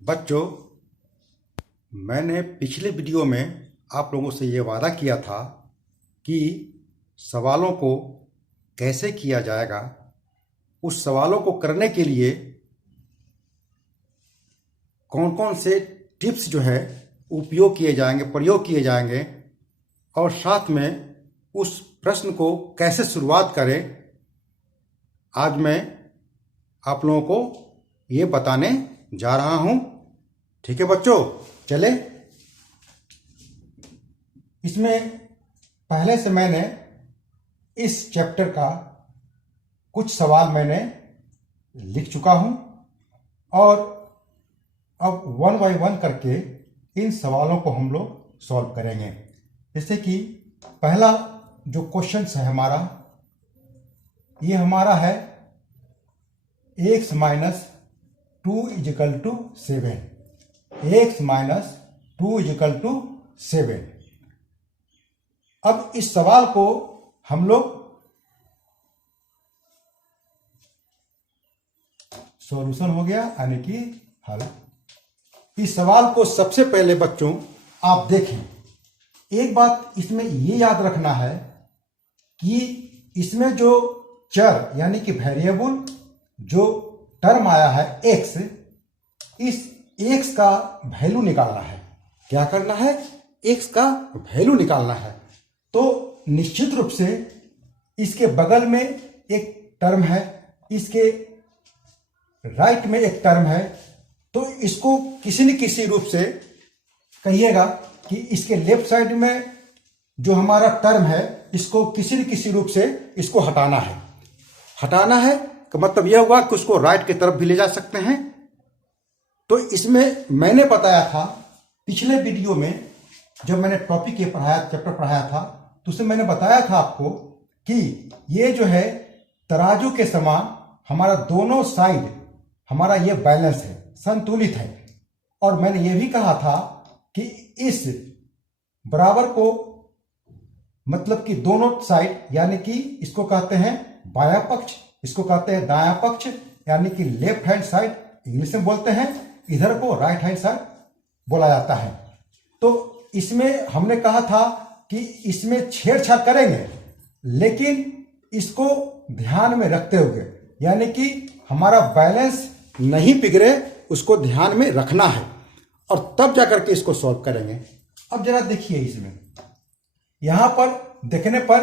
बच्चों, मैंने पिछले वीडियो में आप लोगों से ये वादा किया था कि सवालों को कैसे किया जाएगा। उस सवालों को करने के लिए कौन कौन से टिप्स जो है उपयोग किए जाएंगे, प्रयोग किए जाएंगे, और साथ में उस प्रश्न को कैसे शुरुआत करें, आज मैं आप लोगों को ये बताने जा रहा हूं। ठीक है बच्चों, चले। इसमें पहले से मैंने इस चैप्टर का कुछ सवाल मैंने लिख चुका हूं और अब वन बाय वन करके इन सवालों को हम लोग सॉल्व करेंगे। जैसे कि पहला जो क्वेश्चन है हमारा, ये हमारा है x minus 2 is equal to 7। x minus 2 is equal to 7। अब इस सवाल को हम लोग सॉल्यूशन हो गया, यानी कि हल। इस सवाल को सबसे पहले बच्चों आप देखें, एक बात इसमें ये याद रखना है कि इसमें जो चर यानी कि वेरिएबल जो टर्म आया है x, इस x का वैल्यू निकालना है। क्या करना है? x का वैल्यू निकालना है। तो निश्चित रूप से इसके बगल में एक टर्म है, इसके राइट में एक टर्म है, तो इसको किसी न किसी रूप से कहिएगा कि इसके लेफ्ट साइड में जो हमारा टर्म है, इसको किसी न किसी रूप से इसको हटाना है। हटाना है का मतलब यह हुआ कि उसको राइट की तरफ भी ले जा सकते हैं। तो इसमें मैंने बताया था पिछले वीडियो में, जब मैंने टॉपिक ये पढ़ाया, चैप्टर पढ़ाया था, तो उसमें मैंने बताया था आपको कि ये जो है तराजू के समान हमारा दोनों साइड हमारा ये बैलेंस है, संतुलित है। और मैंने ये भी कहा था कि इस बराबर को मतलब कि दोनों साइड, यानी कि इसको कहते हैं बायां पक्ष, इसको कहते हैं दायां पक्ष, यानी कि लेफ्ट हैंड साइड इंग्लिश में बोलते हैं, इधर को राइट हैंड साइड बोला जाता है। तो इसमें हमने कहा था कि इसमें छेड़छाड़ करेंगे, लेकिन इसको ध्यान में रखते हुए, यानी कि हमारा बैलेंस नहीं बिगड़े, उसको ध्यान में रखना है और तब जाकर के इसको सॉल्व करेंगे। अब जरा देखिए, इसमें यहां पर देखने पर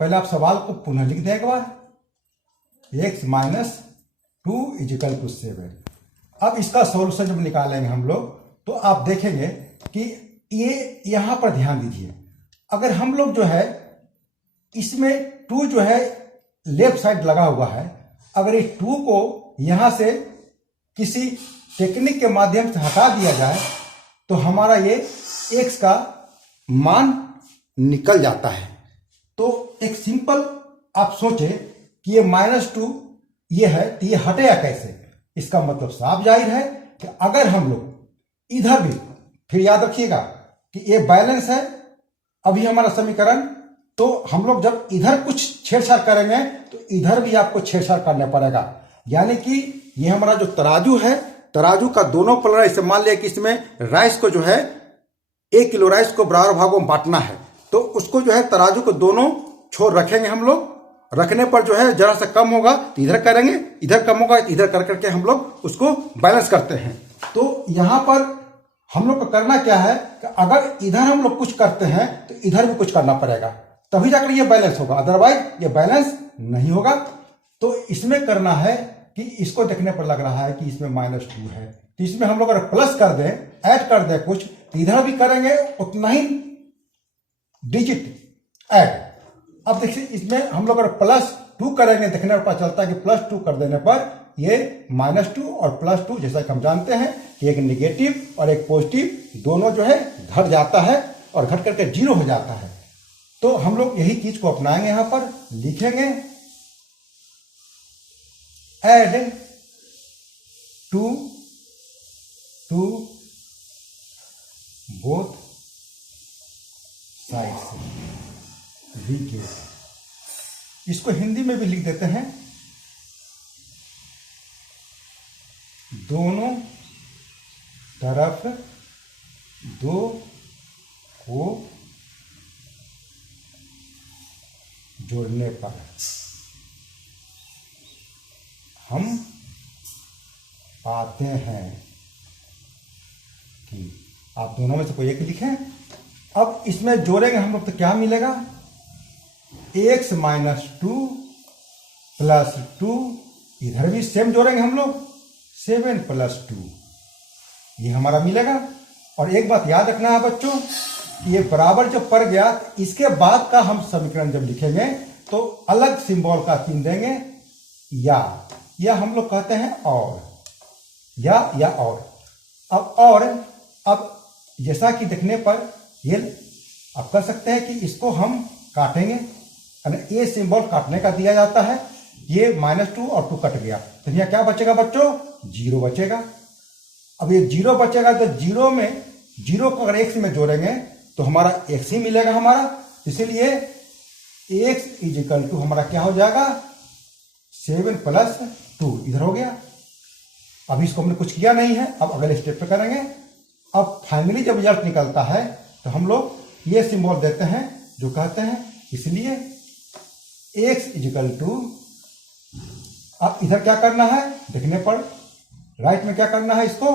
पहले आप सवाल को पुनः लिख दें एक बार, x माइनस 2 इजिकल टू 7। अब इसका सॉल्यूशन जब निकालेंगे हम लोग, तो आप देखेंगे कि ये यहां पर ध्यान दीजिए, अगर हम लोग जो है इसमें 2 जो है लेफ्ट साइड लगा हुआ है, अगर इस 2 को यहां से किसी टेक्निक के माध्यम से हटा दिया जाए तो हमारा ये x का मान निकल जाता है। तो एक सिंपल आप सोचे कि ये -2 ये है, तो ये हटेगा कैसे? इसका मतलब साफ जाहिर है कि अगर हम लोग इधर भी, फिर याद रखिएगा कि ये बैलेंस है अभी हमारा समीकरण, तो हम लोग जब इधर कुछ छेड़छाड़ करेंगे तो इधर भी आपको छेड़छाड़ करना पड़ेगा। यानी कि ये हमारा जो तराजू है, तराजू का दोनों पलड़ा, इसे मान लिया कि इसमें राइस को जो है 1 किलो राइस को बराबर भागों में बांटना है, तो उसको जो है तराजू को दोनों छोर रखेंगे हम लोग। रखने पर जो है जरा सा कम होगा तो इधर करेंगे, इधर कम होगा तो इधर कर करके हम लोग उसको बैलेंस करते हैं। तो यहां पर हम लोग को करना क्या है कि अगर इधर हम लोग कुछ करते हैं तो इधर भी कुछ करना पड़ेगा, तभी जाकर ये बैलेंस होगा, अदरवाइज ये बैलेंस नहीं होगा। तो इसमें करना है कि इसको देखने पर लग रहा है कि इसमें -2 है, तो इसमें हम लोग अगर प्लस कर दें, ऐड कर दें कुछ, तो इधर भी करेंगे उतना ही डिजिट ऐड। अब देखिए, इसमें हम लोग अगर +2 करेंगे, देखने पर पता चलता है कि +2 कर देने पर ये -2 और +2, जैसा कि हम जानते हैं कि एक निगेटिव और एक पॉजिटिव दोनों जो है घट जाता है और घट करके 0 हो जाता है। तो हम लोग यही चीज को अपनाएंगे, यहां पर लिखेंगे add 2 to both sides, we के। इसको हिंदी में भी लिख देते हैं, दोनों तरफ दो को जोड़ने पर हम पाते हैं कि आप दोनों में से कोई एक लिखें। अब इसमें जोड़ेंगे हम लोग तो क्या मिलेगा, x माइनस 2 प्लस 2, इधर भी सेम जोड़ेंगे हम लोग 7 प्लस 2, ये हमारा मिलेगा। और एक बात याद रखना है बच्चों, ये बराबर जब पड़ गया इसके बाद का हम समीकरण जब लिखेंगे तो अलग सिंबल का चिन्ह देंगे, या हम लोग कहते हैं और, या और। अब जैसा कि देखने पर ये आप कर सकते हैं कि इसको हम काटेंगे, ये सिंबल काटने का दिया जाता है। ये -2 और 2 कट गया तो यहाँ क्या बचेगा बच्चों, 0 बचेगा। अब ये 0 बचेगा तो 0 में 0 को अगर x में जोड़ेंगे तो हमारा x ही मिलेगा हमारा, इसीलिए x इजिकल टू हमारा क्या हो जाएगा 7 प्लस 2, इधर हो गया। अभी इसको हमने कुछ किया नहीं है, अब अगले स्टेप पे करेंगे। अब फाइनली जब रिजल्ट निकलता है तो हम लोग ये सिंबल देते हैं जो कहते हैं, इसलिए x इजिकल टू, अब इधर क्या करना है देखने पर राइट में क्या करना है, इसको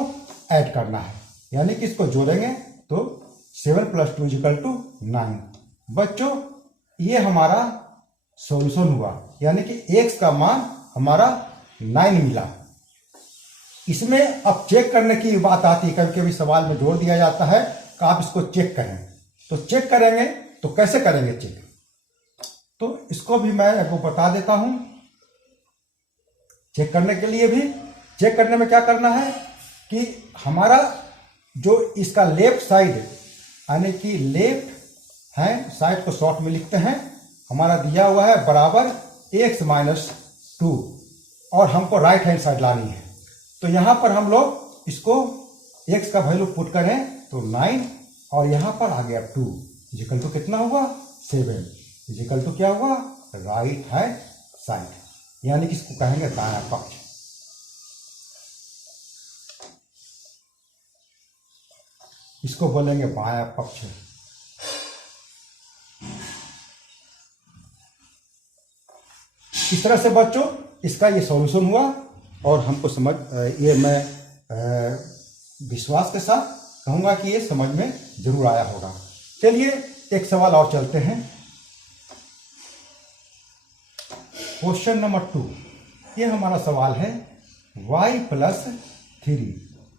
ऐड करना है, यानी कि इसको जोड़ेंगे तो 7 प्लस 2 इजिकल टू 9। बच्चों ये हमारा सॉल्यूशन हुआ, यानी कि x का मान हमारा 9 मिला। इसमें अब चेक करने की बात आती है, कभी कभी सवाल में जोड़ दिया जाता है कि आप इसको चेक करें, तो चेक करेंगे तो कैसे करेंगे चेक, तो इसको भी मैं आपको बता देता हूं। चेक करने के लिए भी, चेक करने में क्या करना है कि हमारा जो इसका लेफ्ट साइड यानी कि लेफ्ट हैंड साइड को शॉर्ट में लिखते हैं, हमारा दिया हुआ है बराबर x माइनस 2 और हमको राइट हैंड साइड लानी है। तो यहां पर हम लोग इसको x का वैल्यू पुट करें तो 9 और यहां पर आ गया 2 इजिकल टू कितना हुआ 7 इजिकल टू क्या हुआ राइट हैंड साइड, यानी कि इसको कहेंगे दायां पक्ष। इसको बोलेंगे बायां पक्ष। इस तरह से बच्चों इसका ये सॉल्यूशन हुआ और हमको समझ, ये मैं विश्वास के साथ कहूंगा कि ये समझ में जरूर आया होगा। चलिए एक सवाल और चलते हैं। क्वेश्चन नंबर 2, ये हमारा सवाल है y प्लस 3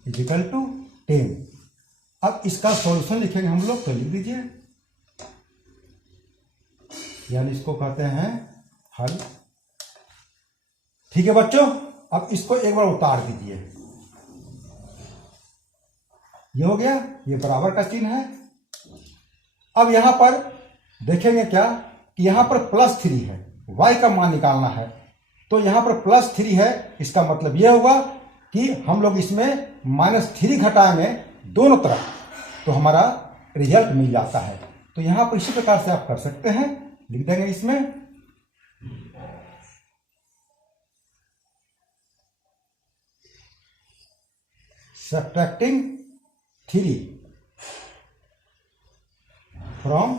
इजिकल टू 10। अब इसका सॉल्यूशन लिखेंगे हम लोग, तो लिख दीजिए, यानी इसको कहते हैं हल। ठीक है बच्चों, अब इसको एक बार उतार दीजिए, ये हो गया, ये बराबर का चिन्ह है। अब यहां पर देखेंगे क्या कि यहां पर +3 है, y का मान निकालना है, तो यहां पर +3 है, इसका मतलब यह हुआ कि हम लोग इसमें -3 घटाएंगे दोनों तरफ तो हमारा रिजल्ट मिल जाता है। तो यहां पर इसी प्रकार से आप कर सकते हैं, लिख देंगे इसमें subtracting 3 from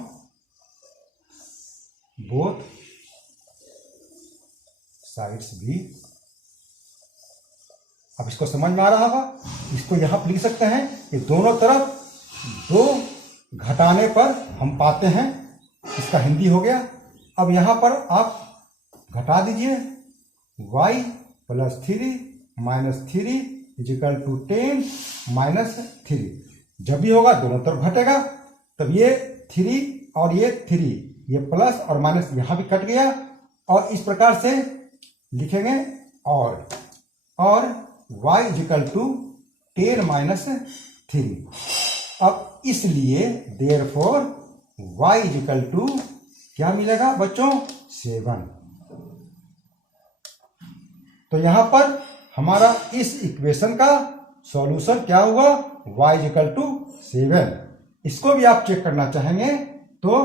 both sides भी। अब इसको समझ में आ रहा होगा, इसको यहां पर लिख सकते हैं कि दोनों तरफ 2 घटाने पर हम पाते हैं, इसका हिंदी हो गया। अब यहां पर आप घटा दीजिए y plus 3 minus 3 is equal to 10 minus 3, जब भी होगा दोनों तरफ घटेगा, तब ये 3 और ये 3, ये प्लस और माइनस यहां भी कट गया, और इस प्रकार से लिखेंगे और y इजिकल टू 10 माइनस 3। अब इसलिए देयरफॉर y इजिकल टू क्या मिलेगा बच्चों 7। तो यहां पर हमारा इस इक्वेशन का सॉल्यूशन क्या हुआ y इक्वल टू 7। इसको भी आप चेक करना चाहेंगे तो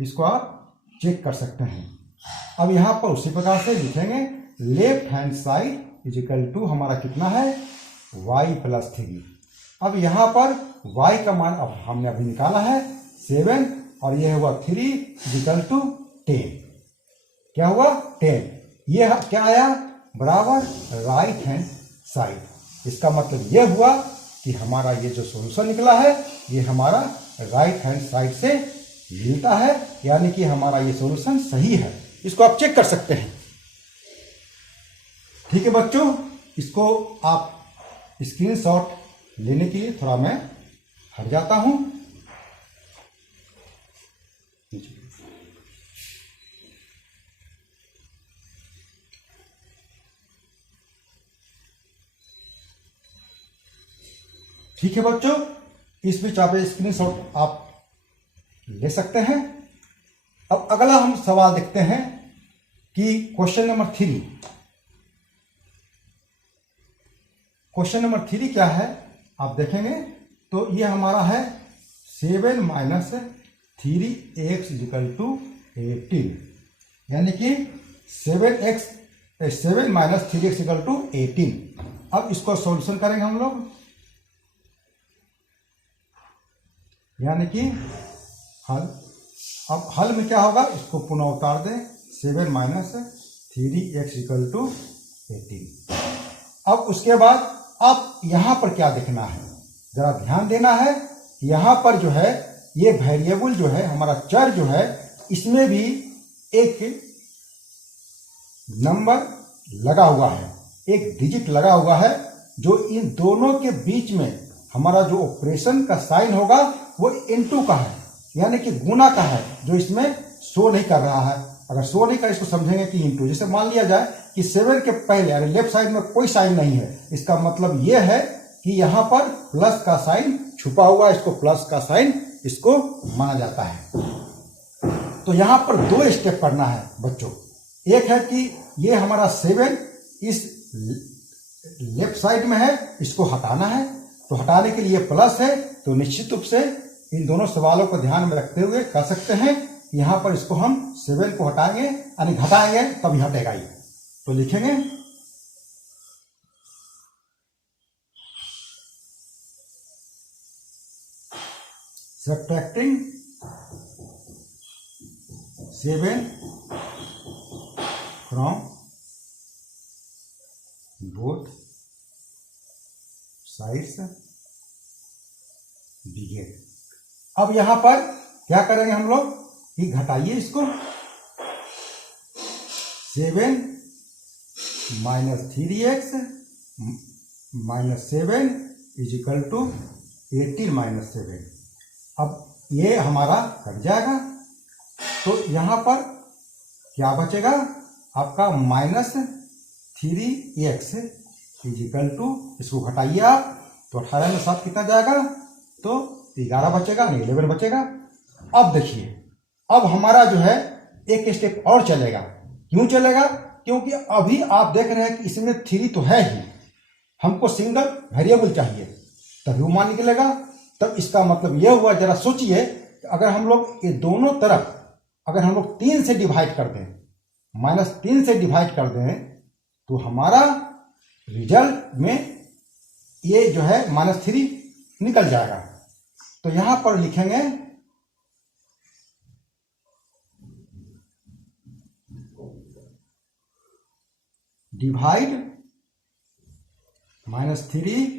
इसको आप चेक कर सकते हैं। अब यहां पर उसी प्रकार से लिखेंगे left hand side is equal to हमारा कितना है y प्लस 3। अब यहाँ पर y का मान अब हमने अभी निकाला है 7 और यह हुआ 3 इक्वल टू 10। क्या हुआ 10। ये क्या आया बराबर राइट हैंड साइड। इसका मतलब यह हुआ कि हमारा ये जो सॉल्यूशन निकला है ये हमारा राइट हैंड साइड से मिलता है, यानी कि हमारा ये सॉल्यूशन सही है। इसको आप चेक कर सकते हैं। ठीक है बच्चों, इसको आप स्क्रीनशॉट लेने के लिए थोड़ा मैं हट जाता हूं। ठीक है बच्चों, इस बीच आप स्क्रीनशॉट आप ले सकते हैं। अब अगला हम सवाल देखते हैं कि क्वेश्चन नंबर 3। क्वेश्चन नंबर 3 क्या है आप देखेंगे तो ये हमारा है 7 माइनस 3x इक्वल टू 18, यानी कि 7 माइनस 3x इक्वल टू 18। अब इसको सॉल्यूशन करेंगे हम लोग, यानी कि हल। अब हल में क्या होगा इसको पुनः उतार दें, 7 माइनस 3x इक्वल टू 18। अब उसके बाद आप यहां पर क्या देखना है, जरा ध्यान देना है। यहां पर जो है ये वेरिएबल जो है हमारा चर जो है इसमें भी एक नंबर लगा हुआ है, एक डिजिट लगा हुआ है, जो इन दोनों के बीच में हमारा जो ऑपरेशन का साइन होगा वो इनटू का है, यानी कि गुना का है, जो इसमें शो नहीं कर रहा है। अगर शो नहीं कर इसको समझेंगे कि इनटू। जैसे मान लिया जाए कि 7 के पहले यानी लेफ्ट साइड में कोई साइन नहीं है, इसका मतलब यह है कि यहां पर प्लस का साइन छुपा हुआ है, इसको प्लस का साइन इसको माना जाता है। तो यहां पर 2 स्टेप करना है बच्चों। एक है कि ये हमारा 7 इस लेफ्ट साइड में है, इसको हटाना है। तो हटाने के लिए प्लस है, तो निश्चित रूप से इन दोनों सवालों को ध्यान में रखते हुए कह सकते हैं यहां पर इसको हम 7 को हटाएंगे यानी घटाएंगे तभी हटेगा ये। तो लिखेंगे सब्ट्रैक्टिंग 7 फ्रॉम बोथ साइड्स बिगेट। अब यहां पर क्या करेंगे हम लोग कि घटाइए इसको, 7 minus 3x minus 7 is equal to 18 minus 7। अब ये हमारा कट जाएगा, तो यहां पर क्या बचेगा आपका minus 3x is equal to, इसको घटाइए आप, तो 18 में 7 कितना जाएगा, तो 11 बचेगा, 11 बचेगा। अब देखिए अब हमारा जो है एक स्टेप और चलेगा। क्यों चलेगा, क्योंकि अभी आप देख रहे हैं कि इसमें 3 तो है ही, हमको सिंगल वेरिएबल चाहिए तभी वो मान निकलेगा। तब इसका मतलब यह हुआ, जरा सोचिए अगर हम लोग ये दोनों तरफ अगर हम लोग 3 से डिवाइड कर दें, -3 से डिवाइड कर दें, तो हमारा रिजल्ट में ये जो है -3 निकल जाएगा। तो यहां पर लिखेंगे डिवाइड -3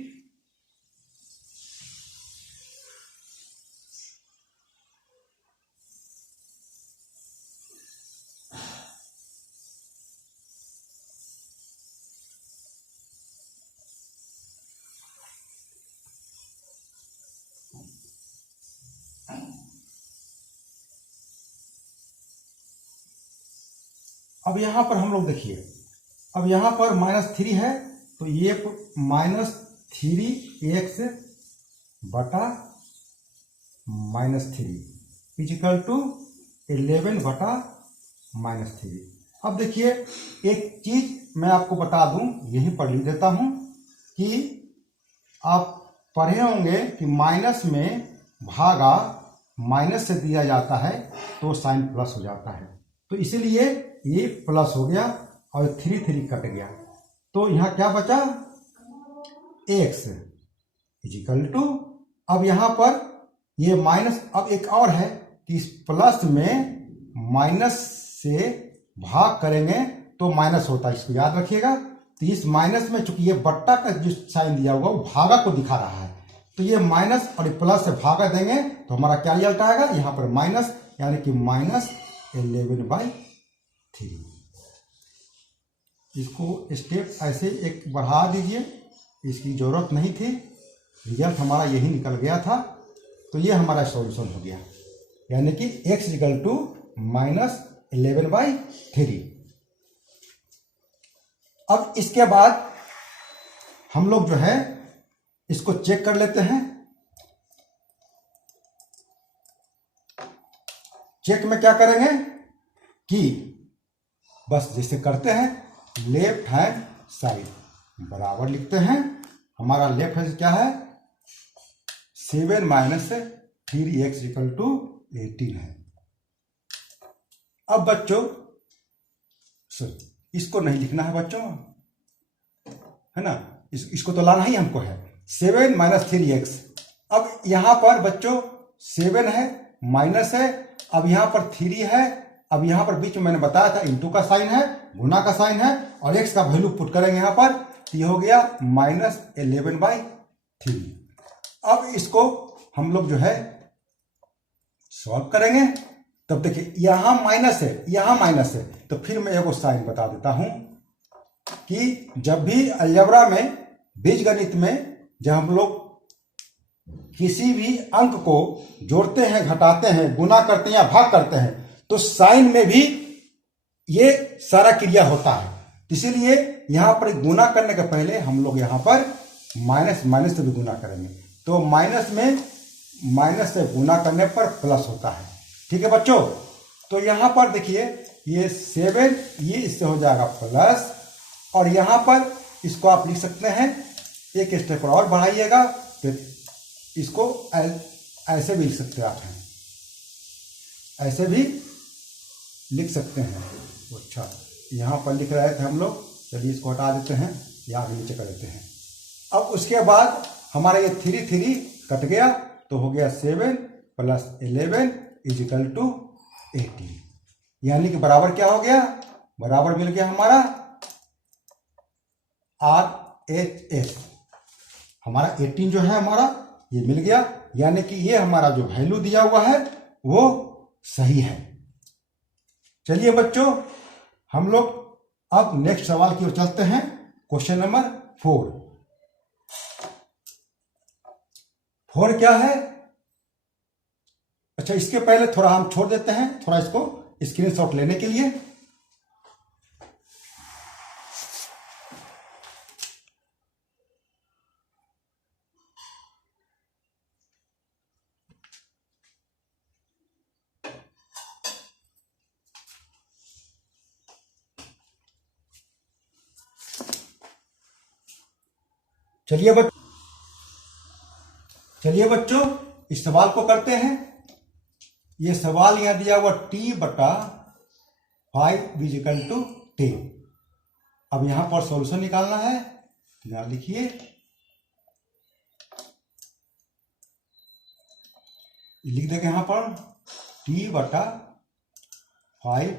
अब यहां पर हम लोग देखिए, अब यहां पर -3 है, तो ये -3x बटा -3 इज इक्वल टू 11 बटा -3। अब देखिए एक चीज मैं आपको बता दूं, यही पढ़ लिख देता हूं कि आप पढ़े होंगे कि माइनस में भागा माइनस से दिया जाता है तो साइन प्लस हो जाता है, तो इसीलिए ये प्लस हो गया और 3 कट गया। तो यहां क्या बचा x, इजिकल टू, अब यहां पर ये माइनस, अब एक और है कि इस प्लस में माइनस से भाग करेंगे तो माइनस होता है, इसको याद रखिएगा। तो इस माइनस में चूंकि ये बट्टा का जो साइन दिया होगा वो भागा को दिखा रहा है, तो ये माइनस और ये प्लस से भागा देंगे तो हमारा क्या रिजल्ट आएगा, यहां पर माइनस, यानी कि -11/3। इसको स्टेप ऐसे एक बढ़ा दीजिए, इसकी जरूरत नहीं थी, रिजल्ट हमारा यही निकल गया था। तो ये हमारा सॉल्यूशन हो गया, यानी कि x इक्वल टू -11/3। अब इसके बाद हम लोग जो है इसको चेक कर लेते हैं। चेक में क्या करेंगे कि बस जैसे करते हैं, लेफ्ट हैंड साइड बराबर लिखते हैं। हमारा लेफ्ट हैंड क्या है, 7 - 3x इक्वल टू 18 है। अब बच्चों इसको नहीं लिखना है बच्चों, है ना, इसको तो लाना ही हमको है, 7 - 3x। अब यहां पर बच्चों 7 है, माइनस है, अब यहां पर 3 है, अब यहां पर बीच में मैंने बताया था इंटू का साइन है, गुना का साइन है, और x का वैल्यू पुट करेंगे यहां पर, तो ये हो गया -11/3। अब इसको हम लोग जो है सॉल्व करेंगे। तब देखिए यहां माइनस है, यहां माइनस है, तो फिर मैं एगो साइन बता देता हूं कि जब भी अलजेब्रा में, बीजगणित में, जब हम लोग किसी भी अंक को जोड़ते हैं, घटाते हैं, गुना करते हैं या भाग करते हैं, तो साइन में भी ये सारा क्रिया होता है। इसीलिए यहां पर गुना करने के पहले हम लोग यहां पर माइनस माइनस से भी गुना करेंगे, तो माइनस में माइनस से गुना करने पर प्लस होता है। ठीक है बच्चों, तो यहां पर देखिए ये 7, ये इससे हो जाएगा प्लस, और यहां पर इसको आप लिख सकते हैं, एक स्टेप और बढ़ाइएगा तो इसको ऐसे भी लिख सकते हैं आप, ऐसे भी लिख सकते हैं। अच्छा, यहां पर लिख रहे थे हम लोग, चलिए इसको हटा देते हैं, यहां से नीचे कर देते हैं। अब उसके बाद हमारा ये 3 कट गया, तो हो गया 7 + 11 इजिकल टू 18, यानी कि बराबर क्या हो गया, बराबर मिल गया हमारा RHS। हमारा 18 जो है हमारा ये मिल गया, यानी कि ये हमारा जो वैल्यू दिया हुआ है वो सही है। चलिए बच्चों, हम लोग अब नेक्स्ट सवाल की ओर चलते हैं। क्वेश्चन नंबर 4 क्या है। अच्छा, इसके पहले थोड़ा हम छोड़ देते हैं, थोड़ा इसको स्क्रीनशॉट लेने के लिए। चलिए बच्चों, इस सवाल को करते हैं। ये सवाल यहां दिया हुआ T/5 इजिकल टू 10। अब यहां पर सॉल्यूशन निकालना है, यहां लिखिए, लिख देंगे यहां पर T/5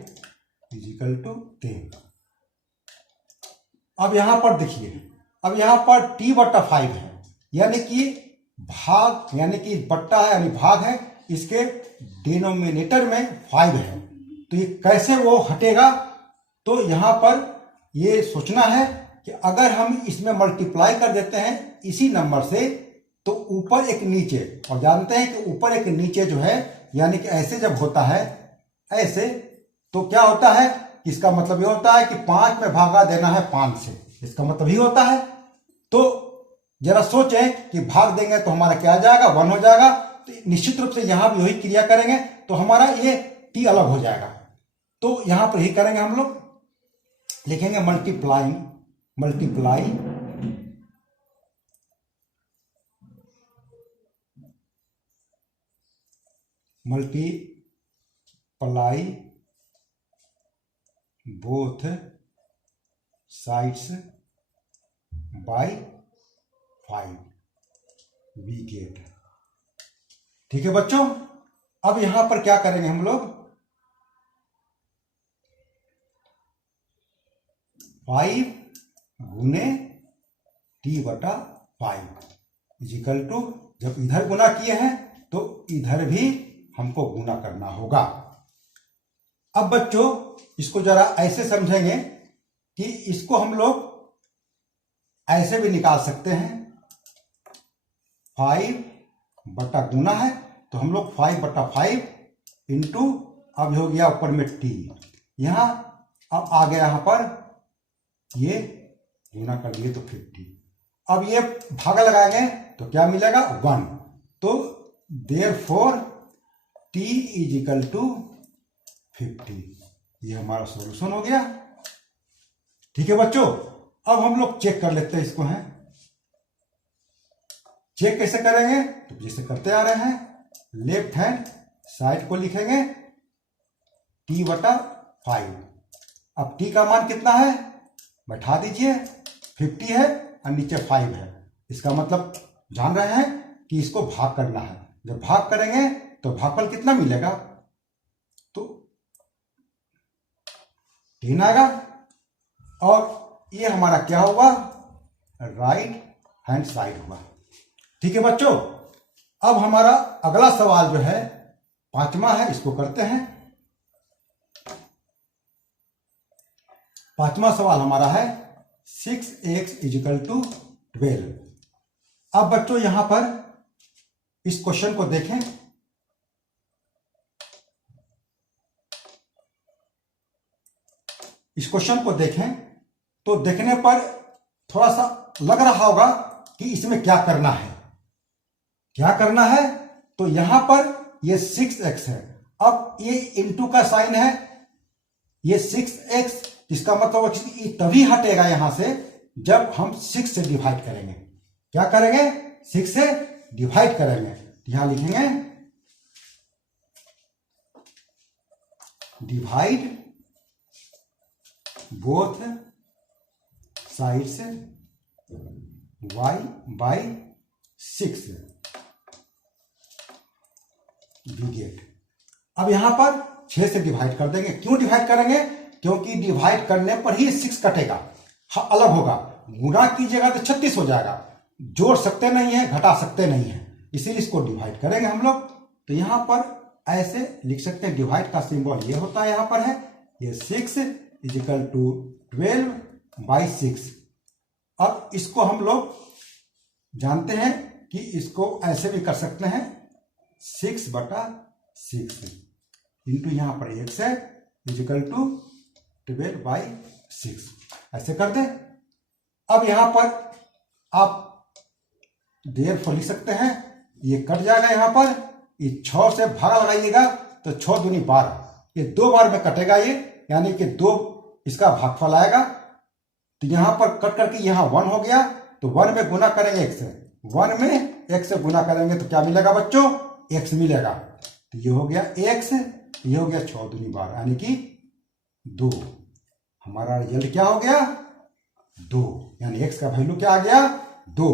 इजिकल टू 10। अब यहां पर देखिए, अब यहां पर T/5 है, यानी कि भाग, यानी कि बट्टा है यानी भाग है, इसके डिनोमिनेटर में 5 है, तो ये कैसे वो हटेगा। तो यहां पर ये सोचना है कि अगर हम इसमें मल्टीप्लाई कर देते हैं इसी नंबर से, तो ऊपर एक नीचे, और जानते हैं कि ऊपर एक नीचे जो है, यानी कि ऐसे जब होता है ऐसे, तो क्या होता है, इसका मतलब ये होता है कि 5 में भागा देना है 5 से, इसका मतलब ही होता है। तो जरा सोचें कि भाग देंगे तो हमारा क्या आ जाएगा, 1 हो जाएगा, तो निश्चित रूप से यहां भी वही क्रिया करेंगे, तो हमारा ये टी अलग हो जाएगा। तो यहां पर ही करेंगे हम लोग, लिखेंगे multiply both sides by 5। We get. ठीक है बच्चों, अब यहां पर क्या करेंगे हम लोग, 5 गुने t/5 इजिकल टू, जब इधर गुना किए हैं तो इधर भी हमको गुना करना होगा। अब बच्चों इसको जरा ऐसे समझेंगे कि इसको हम लोग ऐसे भी निकाल सकते हैं, 5 बटा गुना है तो हम लोग 5/5 इंटू, अब हो गया ऊपर में t, यहां अब आ गया यहां पर ये गुना कर दिए तो 50। अब ये भागा लगाएंगे तो क्या मिलेगा 1, तो देयरफॉर t इजिकल टू 50। ये हमारा सॉल्यूशन हो गया। ठीक है बच्चों, अब हम लोग चेक कर लेते हैं इसको हैं। चेक कैसे करेंगे, तो जैसे करते आ रहे हैं, लेफ्ट हैंड साइड को लिखेंगे t/5। अब t का मान कितना है बैठा दीजिए, 50 है और नीचे 5 है, इसका मतलब जान रहे हैं कि इसको भाग करना है। जब भाग करेंगे तो भागफल कितना मिलेगा, तो 10 आएगा। और ये हमारा क्या हुआ, राइट हैंड साइड हुआ। ठीक है बच्चों, अब हमारा अगला सवाल जो है 5वां है, इसको करते हैं। 5वां सवाल हमारा है 6x इजिकल टू 12। अब बच्चों यहां पर इस क्वेश्चन को देखें, इस क्वेश्चन को देखें तो देखने पर थोड़ा सा लग रहा होगा कि इसमें क्या करना है। क्या करना है, तो यहां पर ये 6x है, अब ये इंटू का साइन है, ये 6x, इसका मतलब ये तभी हटेगा यहां से जब हम 6 से डिवाइड करेंगे। क्या करेंगे, 6 से डिवाइड करेंगे। यहां लिखेंगे डिवाइड बोथ साइड से y बाई 6 वी गेट। अब यहां पर 6 से डिवाइड कर देंगे। क्यों डिवाइड करेंगे, क्योंकि डिवाइड करने पर ही 6 कटेगा, अलग होगा। गुणा कीजिएगा तो 36 हो जाएगा, जोड़ सकते नहीं है, घटा सकते नहीं है, इसीलिए इसको डिवाइड करेंगे हम लोग। तो यहां पर ऐसे लिख सकते हैं, डिवाइड का सिंबल ये होता है, यहां पर है ये 6 इजिकल टू 12/6। अब इसको हम लोग जानते हैं कि इसको ऐसे भी कर सकते हैं, 6/6 इंटू यहां पर x है इजिकल टू 12/6, ऐसे कर दे। अब यहां पर आप देयरफॉर लिख सकते हैं, ये कट जाएगा यहां पर, ये 6 से भागा लगाइएगा तो 6 दूनी 12, ये 2 बार में कटेगा ये, यानी कि 2 इसका भागफल आएगा। तो यहां पर कट करके यहां 1 हो गया, तो 1 में गुना करेंगे x से, 1 में x से गुना करेंगे तो क्या मिलेगा बच्चों, x मिलेगा। तो ये हो गया x, ये हो गया 6 दूनी 12 यानी कि 2। हमारा रिजल्ट क्या हो गया, 2, यानी x का वैल्यू क्या आ गया, 2।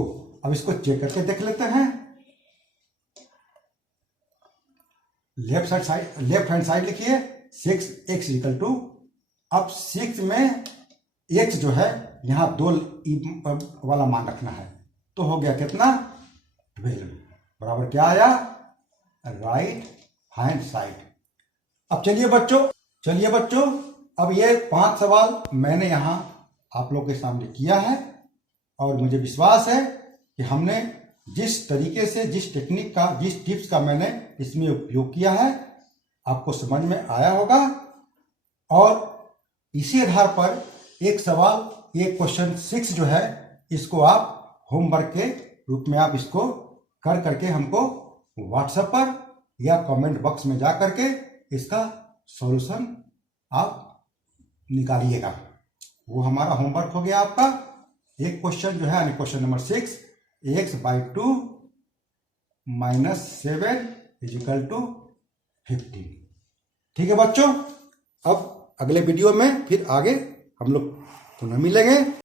अब इसको चेक करके देख लेते हैं। लेफ्ट हैंड साइड लिखिए 6x इक्वल टू, अब 6 में x जो है यहां 2 वाला मान रखना है, तो हो गया कितना 12 बराबर क्या आया, राइट हैंड साइड। अब चलिए बच्चों अब ये 5 सवाल मैंने यहां आप लोग के सामने किया है, और मुझे विश्वास है कि हमने जिस तरीके से, जिस टेक्निक का, जिस टिप्स का मैंने इसमें उपयोग किया है, आपको समझ में आया होगा। और इसी आधार पर एक सवाल, एक क्वेश्चन 6 जो है, इसको आप होमवर्क के रूप में आप इसको कर करके हमको व्हाट्सएप पर या कमेंट बॉक्स में जा करके इसका सॉल्यूशन आप निकालिएगा। वो हमारा होमवर्क हो गया आपका। एक क्वेश्चन जो है, यानी question number 6, x/2 - 7 is equal to 15। ठीक है बच्चों, अब अगले वीडियो में फिर आगे हम लोग पुनः मिलेंगे।